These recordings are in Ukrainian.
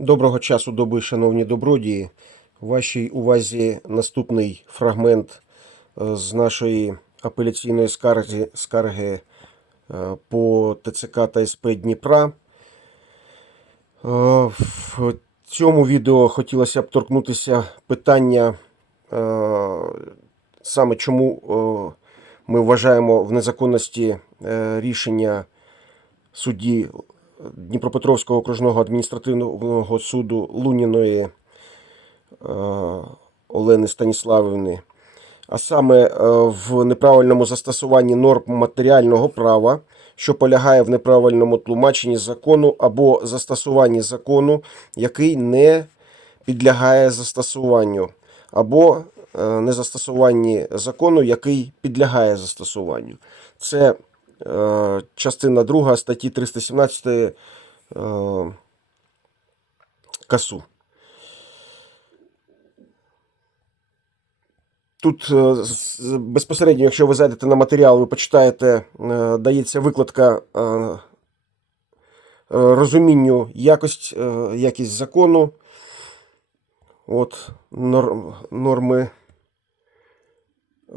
Доброго часу доби, шановні добродії. Вашій увазі наступний фрагмент е, з нашої апеляційної скарги, скарги е, по ТЦК та СП Дніпра. Е, В цьому відео хотілося б торкнутися питання саме чому ми вважаємо в незаконності рішення судді Дніпропетровського окружного адміністративного суду Луніної е, Олени Станіславівни, а саме е, в неправильному застосуванні норм матеріального права, що полягає в неправильному тлумаченні закону або застосуванні закону, який не підлягає застосуванню, або е, незастосуванні закону, який підлягає застосуванню. Це частина 2 статті 317 е, КАСУ. Тут е, безпосередньо, якщо ви зайдете на матеріал, ви почитаєте, е, дається викладка е, е, розумінню якость, е, якість закону. От норми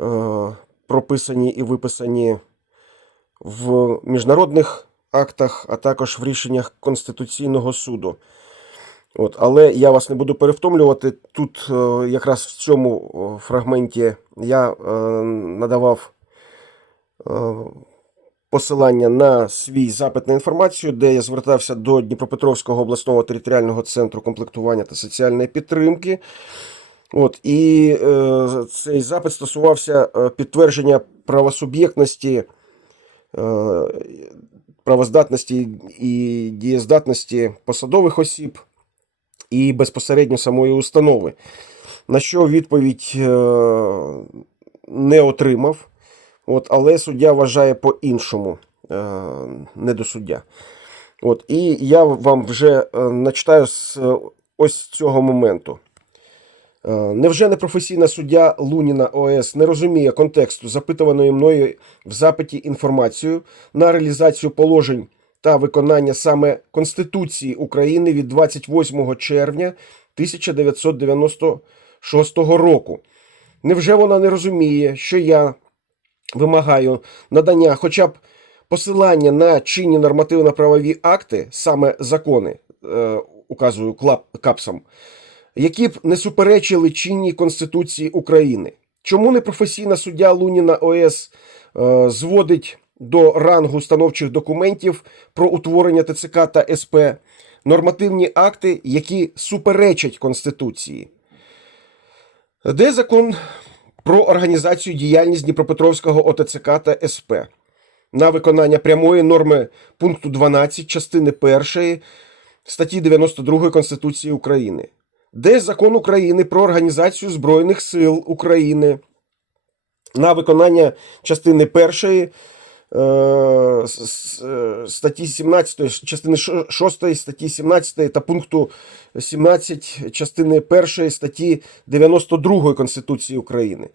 е, прописані і виписані в міжнародних актах, а також в рішеннях Конституційного суду. От, але я вас не буду перевтомлювати. Тут е, якраз в цьому фрагменті я е, надавав е, посилання на свій запит на інформацію, де я звертався до Дніпропетровського обласного територіального центру комплектування та соціальної підтримки. От, і е, цей запит стосувався е, підтвердження правосуб'єктності, е, правоздатності і дієздатності посадових осіб і безпосередньо самої установи. На що відповідь е, не отримав, от, але суддя вважає по-іншому, е, не до суддя. От, і я вам вже е, начитаю з е, ось цього моменту. Е, Невже непрофесійна суддя Луніна ОС не розуміє контексту запитуваної мною в запиті інформацію на реалізацію положень та виконання саме Конституції України від 28 червня 1996 року? Невже вона не розуміє, що я вимагаю надання хоча б посилання на чинні нормативно-правові акти, саме закони, е, указую капсом, які б не суперечили чинній Конституції України. Чому непрофесійна суддя Луніна ОС е, зводить до рангу установчих документів про утворення ТЦК та СП нормативні акти, які суперечать Конституції? Де закон про організацію діяльність Дніпропетровського ОТЦК та СП? На виконання прямої норми пункту 12 частини 1 статті 92 Конституції України. Де закон України про організацію Збройних сил України на виконання частини 1 с- с- е, статті 17, частини 6 статті 17 та пункту 17 частини 1 статті 92 Конституції України,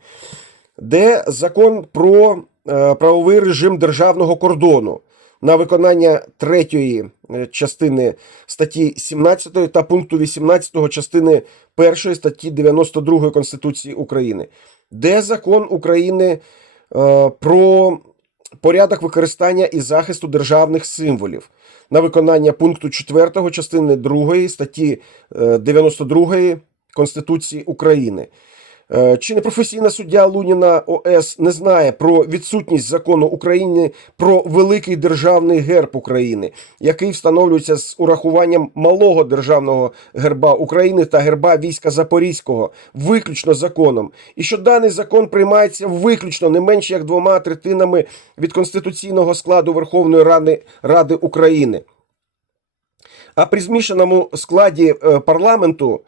де закон про е, правовий режим державного кордону на виконання третьої е, частини статті 17 та пункту 18 частини 1 статті 92 Конституції України, де закон України е, про порядок використання і захисту державних символів на виконання пункту 4 частини 2 статті е, 92 Конституції України. Е, Чи непрофесійна суддя Луніна ОС не знає про відсутність закону України про великий державний герб України, який встановлюється з урахуванням малого державного герба України та герба війська Запорізького, виключно законом, і що даний закон приймається виключно не менше як двома третинами від конституційного складу Верховної Ради, Ради України. А при змішаному складі е, парламенту,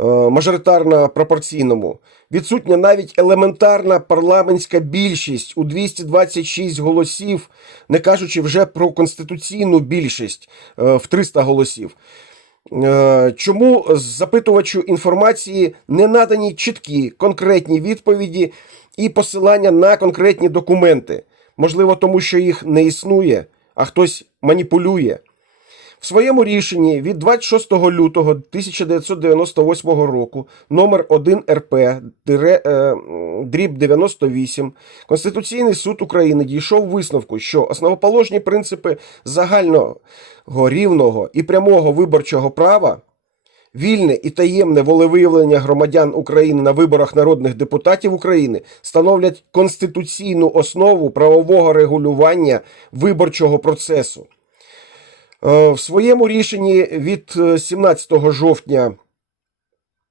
мажоритарно пропорційному, відсутня навіть елементарна парламентська більшість у 226 голосів, не кажучи вже про конституційну більшість е, в 300 голосів. Е, Чому запитувачу інформації не надані чіткі конкретні відповіді і посилання на конкретні документи? Можливо, тому що їх не існує, а хтось маніпулює. В своєму рішенні від 26 лютого 1998 року номер 1 РП е, дріб 98 Конституційний суд України дійшов висновку, що основоположні принципи загального рівного і прямого виборчого права Вільне і таємне волевиявлення громадян України на виборах народних депутатів України становлять конституційну основу правового регулювання виборчого процесу. Е, В своєму рішенні від е, 17 жовтня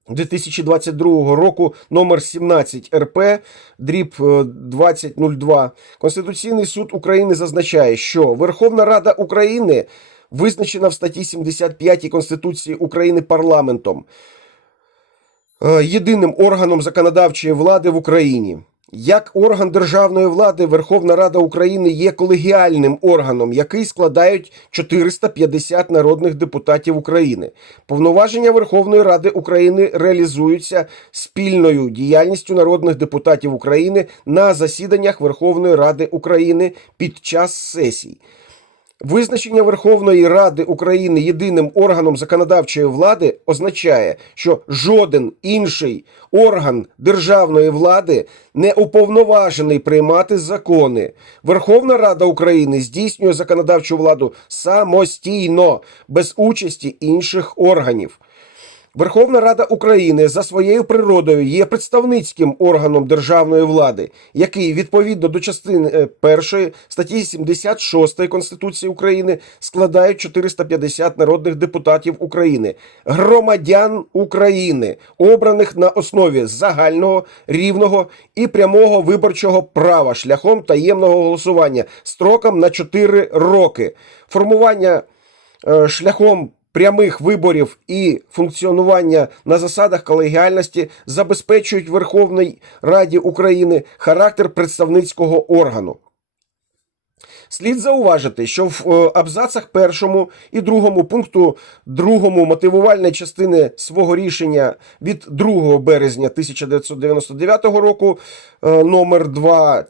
2022 року номер 17 РП дріб е, 2002 Конституційний суд України зазначає, що Верховна Рада України визначена в статті 75 Конституції України парламентом е, єдиним органом законодавчої влади в Україні. Як орган державної влади, Верховна Рада України є колегіальним органом, який складають 450 народних депутатів України. Повноваження Верховної Ради України реалізуються спільною діяльністю народних депутатів України на засіданнях Верховної Ради України під час сесій. Визначення Верховної Ради України єдиним органом законодавчої влади означає, що жоден інший орган державної влади не уповноважений приймати закони. Верховна Рада України здійснює законодавчу владу самостійно, без участі інших органів. Верховна Рада України за своєю природою є представницьким органом державної влади, який відповідно до частини 1 статті 76 Конституції України складають 450 народних депутатів України, громадян України, обраних на основі загального, рівного і прямого виборчого права шляхом таємного голосування строком на 4 роки. Формування е, шляхом прямих виборів і функціонування на засадах колегіальності забезпечують Верховній Раді України характер представницького органу. Слід зауважити, що в е, абзацах першому і другому пункту другому мотивувальної частини свого рішення від 2 березня 1999 року номер 2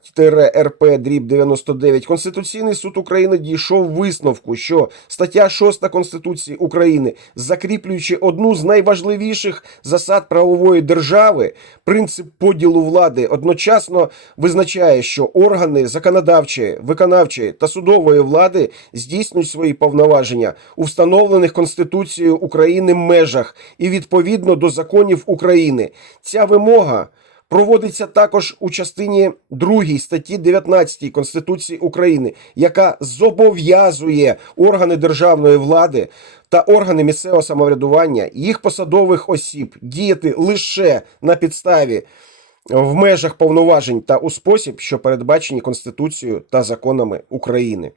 РП дріб 99 Конституційний суд України дійшов висновку, що стаття 6 Конституції України, закріплюючи одну з найважливіших засад правової держави, принцип поділу влади, одночасно визначає, що органи законодавчої, виконавчої та судової влади здійснюють свої повноваження у встановлених Конституцією України межах і відповідно до законів України. Ця вимога проводиться також у частині 2 статті 19 Конституції України, яка зобов'язує органи державної влади та органи місцевого самоврядування їх посадових осіб діяти лише на підставі в межах повноважень та у спосіб, що передбачені Конституцією та законами України.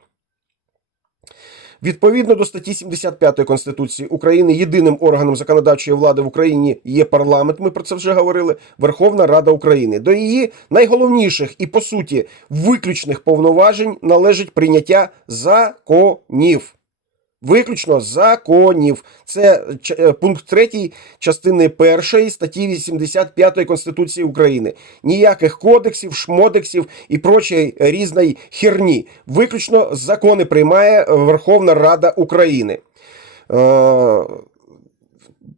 Відповідно до статті 75 Конституції України, єдиним органом законодавчої влади в Україні є парламент. Ми про це вже говорили. Верховна Рада України. До її найголовніших і по суті виключних повноважень належить прийняття законів. Виключно законів. Це е, пункт 3 частини 1 статті 85 Конституції України. Ніяких кодексів, шмодексів і прочої різної херні. Виключно закони приймає Верховна Рада України.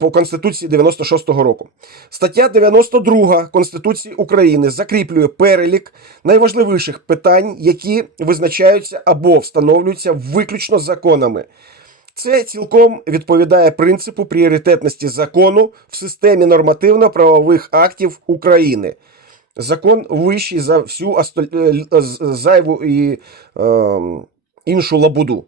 По Конституції 96-го року. Стаття 92 Конституції України закріплює перелік найважливіших питань, які визначаються або встановлюються виключно законами. Це цілком відповідає принципу пріоритетності закону в системі нормативно-правових актів України. Закон вищий за всю е, зайву і е, іншу лабуду.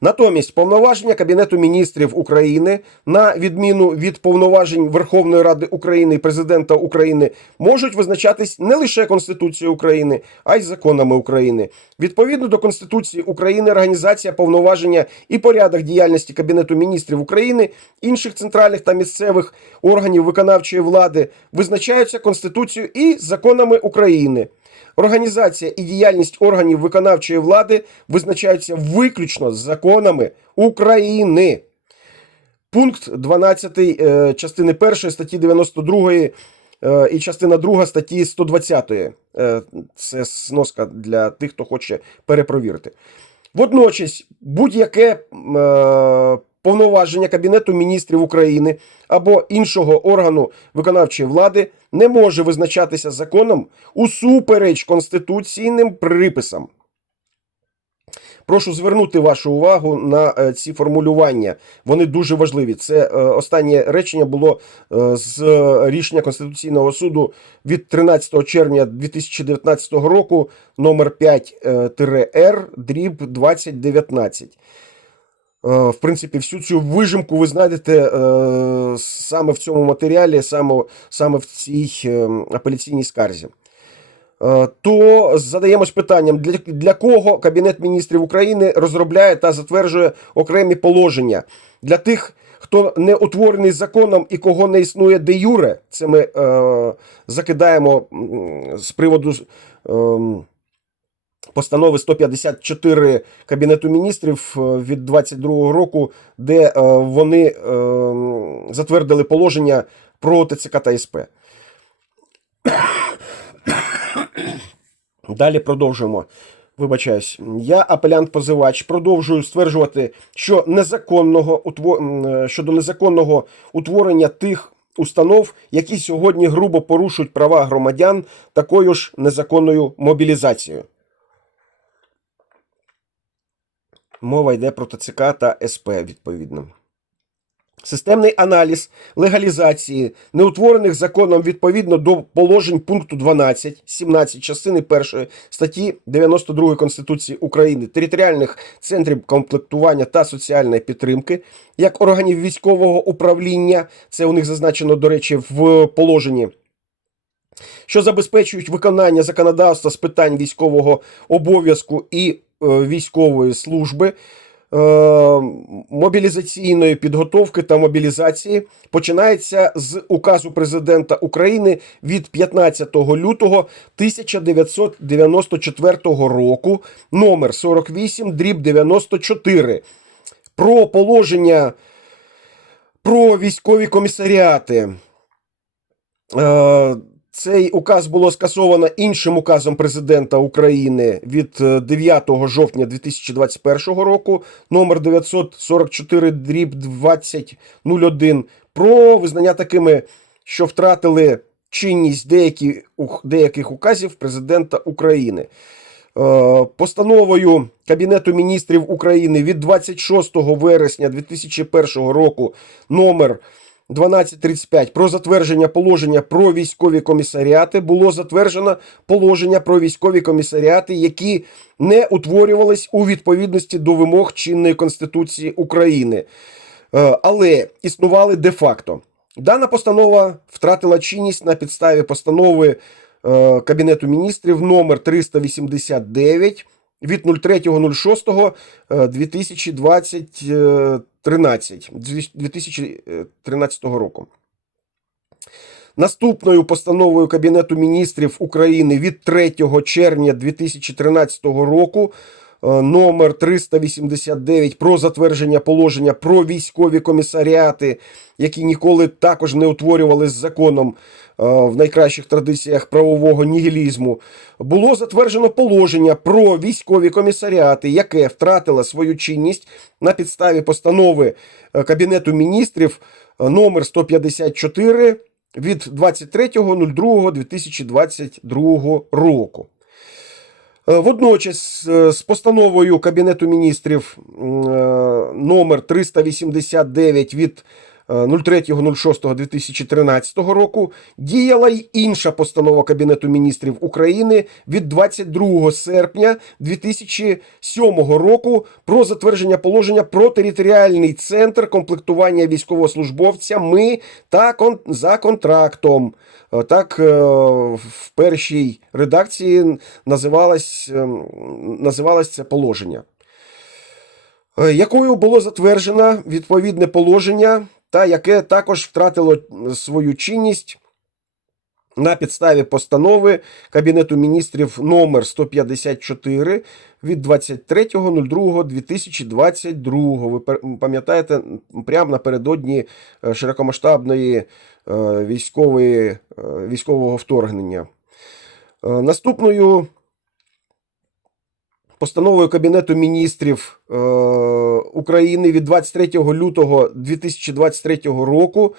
Натомість повноваження Кабінету міністрів України, на відміну від повноважень Верховної Ради України і Президента України, можуть визначатись не лише Конституцією України, а й законами України. Відповідно до Конституції України, організація повноваження і порядок діяльності Кабінету міністрів України, інших центральних та місцевих органів виконавчої влади визначаються Конституцією і законами України. Організація і діяльність органів виконавчої влади визначаються виключно законами України. Пункт 12 е, частини 1 статті 92 е, і частина 2 статті 120. Е, Це сноска для тих, хто хоче перепровірити. Водночас, будь-яке повноваження Кабінету міністрів України або іншого органу виконавчої влади не може визначатися законом усупереч конституційним приписам. Прошу звернути вашу увагу на е, ці формулювання. Вони дуже важливі. Це е, останнє речення було е, з рішення Конституційного суду від 13 червня 2019 року, номер 5-Р, дріб 2019. Е, В принципі, всю цю вижимку ви знайдете е, саме в цьому матеріалі, саме, саме в цій е, апеляційній скарзі. То задаємось питанням, для, для кого Кабінет міністрів України розробляє та затверджує окремі положення для тих, хто не утворений законом і кого не існує де юре. Це ми е, закидаємо з приводу е, постанови 154 Кабінету міністрів е, від 22 року, де е, вони е, затвердили положення про ТЦК та СП. Далі продовжуємо. Вибачаюсь, я апелянт-позивач продовжую стверджувати, що незаконного щодо незаконного утворення тих установ, які сьогодні грубо порушують права громадян, такою ж незаконною мобілізацією. Мова йде про ТЦК та СП відповідно. Системний аналіз легалізації неутворених законом відповідно до положень пункту 12, 17 частини 1 статті 92 Конституції України територіальних центрів комплектування та соціальної підтримки як органів військового управління. Це у них зазначено, до речі, в положенні. Що забезпечують виконання законодавства з питань військового обов'язку і військової служби, е, мобілізаційної підготовки та мобілізації починається з указу президента України від 15 лютого 1994 року, номер 48, дріб 94, про положення про військові комісаріати. Е, Цей указ було скасовано іншим указом президента України від е, 9 жовтня 2021 року, номер 944 дріб 2001, про визнання такими, що втратили чинність деякі, деяких указів президента України. Е, Постановою Кабінету міністрів України від 26 вересня 2001 року номер 1235 про затвердження положення про військові комісаріати. Було затверджено положення про військові комісаріати, які не утворювались у відповідності до вимог чинної Конституції України, Е, але існували де-факто. Дана постанова втратила чинність на підставі постанови е, Кабінету міністрів номер 389 від 03.06 е, 2020 13, 2013 року. Наступною постановою Кабінету міністрів України від 3 червня 2013 року е, номер 389 про затвердження положення про військові комісаріати, які ніколи також не утворювали з законом е, в найкращих традиціях правового нігілізму, було затверджено положення про військові комісаріати, яке втратило свою чинність на підставі постанови е, Кабінету міністрів е, номер 154 від 23.02.2022 року. Е, Водночас е, з постановою Кабінету міністрів е, номер 389 від 03.06.2013 року діяла й інша постанова Кабінету міністрів України від 22 серпня 2007 року про затвердження положення про територіальний центр комплектування військовослужбовцями та кон- за контрактом. Е, Так, е, в першій редакції називалось, називалось це положення, е, якою було затверджено відповідне положення, та яке також втратило свою чинність на підставі постанови Кабінету міністрів номер 154 від 23.02.2022. Ви пам'ятаєте, прямо напередодні е, широкомасштабної е, військової, е, військового вторгнення. Е, Наступною постановою Кабінету міністрів е, України від 23 лютого 2023 року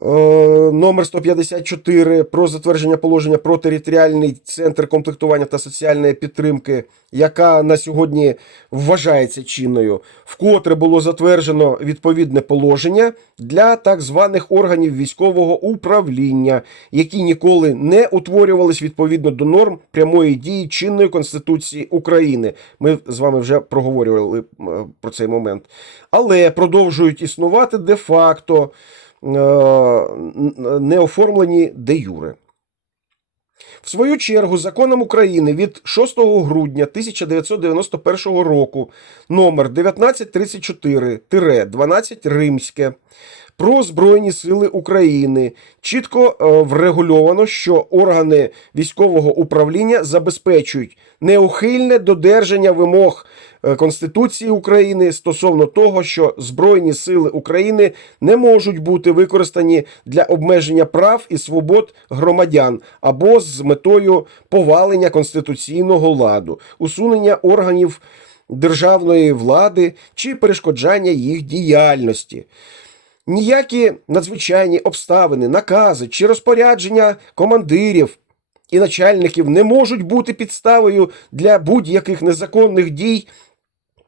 номер 154 про затвердження положення про територіальний центр комплектування та соціальної підтримки, яка на сьогодні вважається чинною, вкотре було затверджено відповідне положення для так званих органів військового управління, які ніколи не утворювались відповідно до норм прямої дії чинної Конституції України. Ми з вами вже проговорювали е, про цей момент, але продовжують існувати де-факто е, не оформлені де юре. В свою чергу законом України від 6 грудня 1991 року номер 1934-12 Римське про Збройні Сили України чітко е, врегульовано, що органи військового управління забезпечують неухильне додержання вимог е, Конституції України стосовно того, що Збройні Сили України не можуть бути використані для обмеження прав і свобод громадян або з метою повалення конституційного ладу, усунення органів державної влади чи перешкоджання їх діяльності. Ніякі надзвичайні обставини, накази чи розпорядження командирів і начальників не можуть бути підставою для будь-яких незаконних дій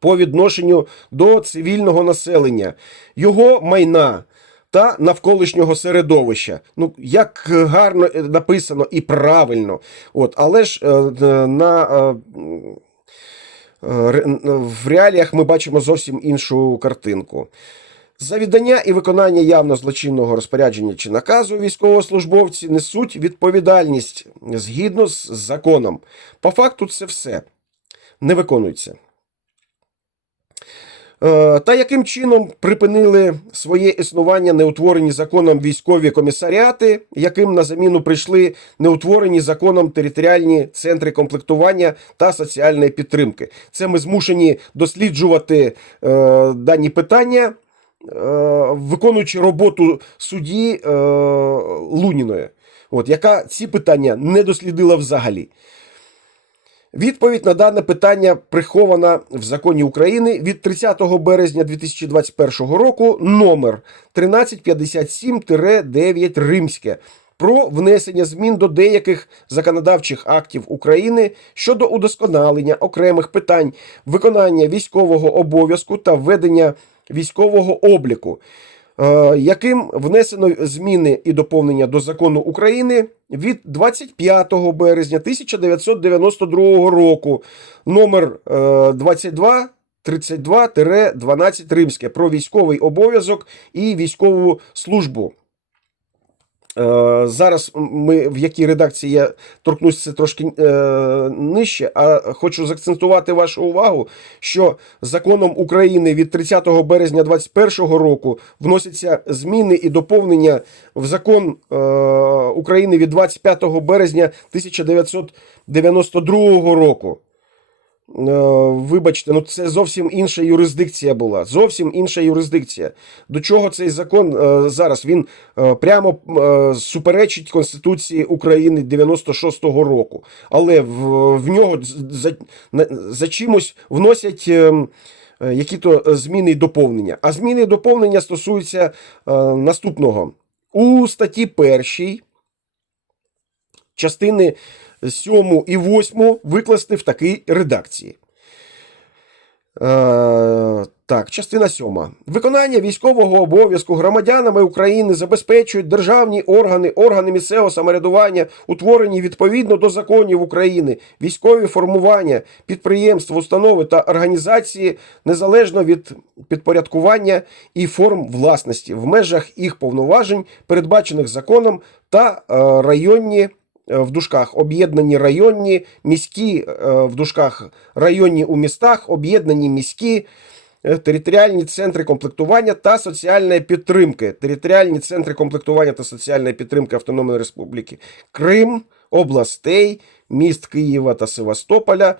по відношенню до цивільного населення, його майна та навколишнього середовища. Ну, як гарно написано і правильно. От, але ж е, на. Е, в реаліях ми бачимо зовсім іншу картинку. За віддання і виконання явно злочинного розпорядження чи наказу військовослужбовці несуть відповідальність згідно з законом. По факту це все не виконується. Е, Та яким чином припинили своє існування неутворені законом військові комісаріати, яким на заміну прийшли неутворені законом територіальні центри комплектування та соціальної підтримки? Це ми змушені досліджувати е, дані питання, е, виконуючи роботу судді е, Луніної, от, яка ці питання не дослідила взагалі. Відповідь на дане питання прихована в законі України від 30 березня 2021 року номер 1357-9 Римське про внесення змін до деяких законодавчих актів України щодо удосконалення окремих питань виконання військового обов'язку та введення військового обліку. Е, Яким внесено зміни і доповнення до закону України від 25 березня 1992 року, номер е, 22 32-12 Римське про військовий обов'язок і військову службу. Е, Зараз ми в якій редакції я торкнусь це трошки е, нижче, а хочу заакцентувати вашу увагу, що законом України від 30 березня 2021 року вносяться зміни і доповнення в закон е, України від 25 березня 1992 року. Е, Вибачте, ну це зовсім інша юрисдикція була. Зовсім інша юрисдикція. До чого цей закон е, зараз? Він е, прямо суперечить Конституції України 96-го року. Але в, нього за, за чимось вносять. Які-то зміни і доповнення. А зміни і доповнення стосуються наступного. У статті першій частини 7 і 8 викласти в такій редакції. Е, так, частина 7. Виконання військового обов'язку громадянами України забезпечують державні органи, органи місцевого самоврядування, утворені відповідно до законів України, військові формування, підприємства, установи та організації незалежно від підпорядкування і форм власності в межах їх повноважень, передбачених законом та е, районні в дужках об'єднані районні, міські е, в дужках районні у містах, об'єднані міські. е, Територіальні центри комплектування та соціальної підтримки. Територіальні центри комплектування та соціальної підтримки Автономної Республіки Крим, областей, міст Києва та Севастополя.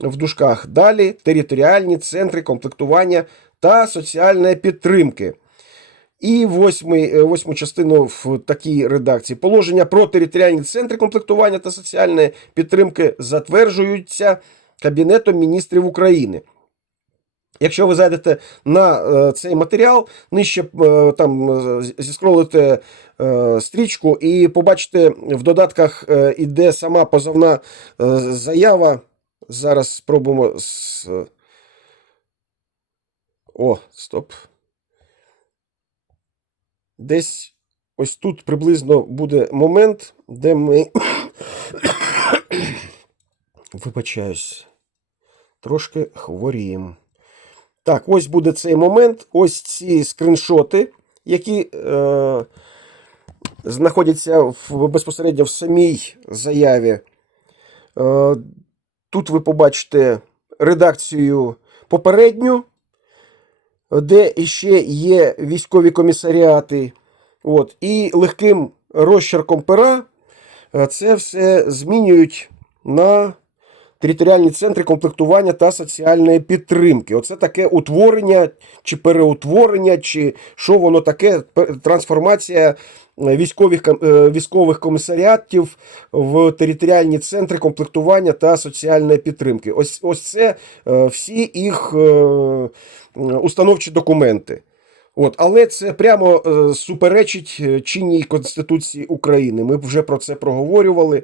В дужках далі територіальні центри комплектування та соціальної підтримки. І восьмий, е, восьму частину в такій редакції. Положення про територіальні центри комплектування та соціальної підтримки затверджуються Кабінетом міністрів України. Якщо ви зайдете на е, цей матеріал, нижче е, там зіскролите стрічку і побачите в додатках іде сама позовна заява. Зараз спробуємо. З... О, стоп. Десь ось тут приблизно буде момент, де ми. Вибачаюсь, трошки хворіємо. Так, ось буде цей момент. Ось ці скріншоти, які е, знаходяться в, безпосередньо в самій заяві. Е, тут ви побачите редакцію попередню, де іще є військові комісаріати. От, і легким розчерком пера е, це все змінюють на територіальні центри комплектування та соціальної підтримки. Оце таке утворення чи переутворення, чи що воно таке, трансформація е, військових, е, військових комісаріатів в територіальні центри комплектування та соціальної підтримки. Ось, ось це е, всі їх установчі документи. От, але це прямо суперечить чинній Конституції України. Ми вже про це проговорювали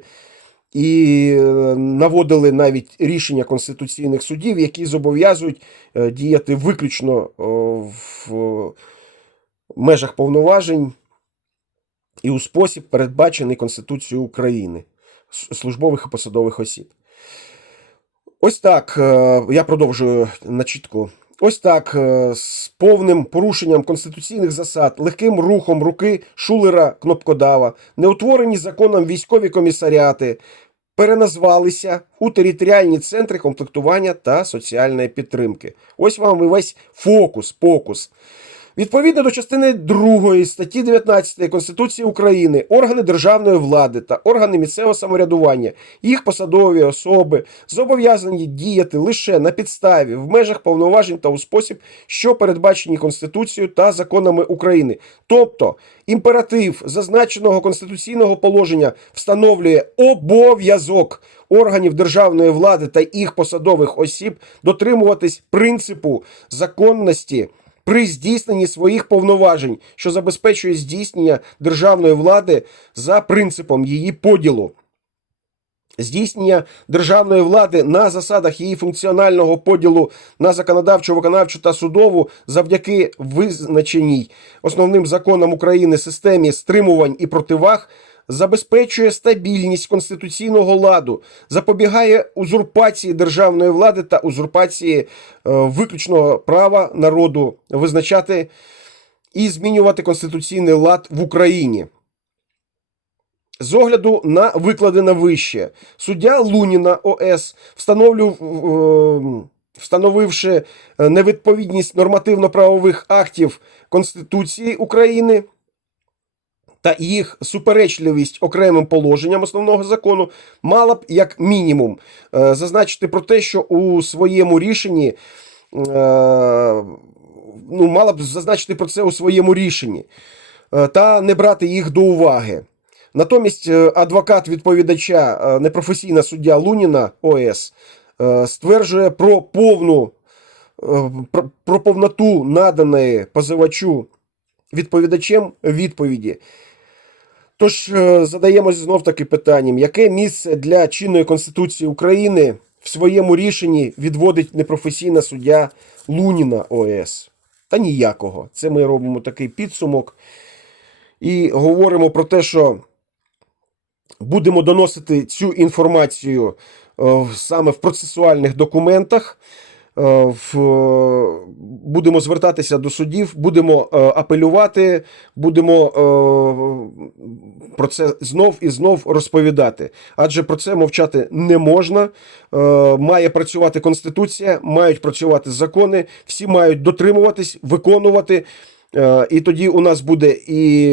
і е, наводили навіть рішення конституційних судів, які зобов'язують е, діяти виключно в межах повноважень і у спосіб, передбачений Конституцією України службових і посадових осіб. Ось так. е, Я продовжую начітку. Ось так, е, з повним порушенням конституційних засад, легким рухом руки шулера кнопкодава, неутворені законом військові комісаріати переназвалися у територіальні центри комплектування та соціальної підтримки. Ось вам і весь фокус, покус. Відповідно до частини 2 статті 19 Конституції України, органи державної влади та органи місцевого самоврядування, їх посадові особи зобов'язані діяти лише на підставі в межах повноважень та у спосіб, що передбачені Конституцією та законами України. Тобто імператив зазначеного конституційного положення встановлює обов'язок органів державної влади та їх посадових осіб дотримуватись принципу законності при здійсненні своїх повноважень, що забезпечує здійснення державної влади за принципом її поділу. Здійснення державної влади на засадах її функціонального поділу на законодавчу, виконавчу та судову завдяки визначеній основним законом України системі стримувань і противаг забезпечує стабільність конституційного ладу, запобігає узурпації державної влади та узурпації е, виключного права народу визначати і змінювати конституційний лад в Україні. З огляду на викладене вище, суддя Луніна ОС встановлюв, е, встановивши е, невідповідність нормативно-правових актів Конституції України та їх суперечливість окремим положенням основного закону, мала б як мінімум е, зазначити про те, що у своєму рішенні е, ну, мала б зазначити про це у своєму рішенні е, та не брати їх до уваги. Натомість адвокат відповідача, непрофесійна суддя Луніна ОС, стверджує про повну про повноту наданої позивачу відповідачем відповіді. Тож е, задаємось знов таки питанням, яке місце для чинної Конституції України в своєму рішенні відводить непрофесійна суддя Луніна ОС? Та ніякого. Це ми робимо такий підсумок і говоримо про те, що будемо доносити цю інформацію е, саме в процесуальних документах. Е, В, будемо звертатися до судів, будемо е, апелювати, будемо е, про це знов і знов розповідати. Адже про це мовчати не можна. Має працювати Конституція, мають працювати закони, всі мають дотримуватись, виконувати. І тоді у нас буде і,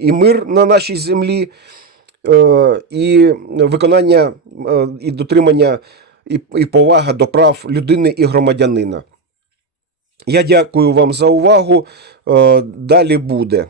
і мир на нашій землі, і виконання і дотримання і, і повага до прав людини і громадянина. Я дякую вам за увагу. Е, Далі буде.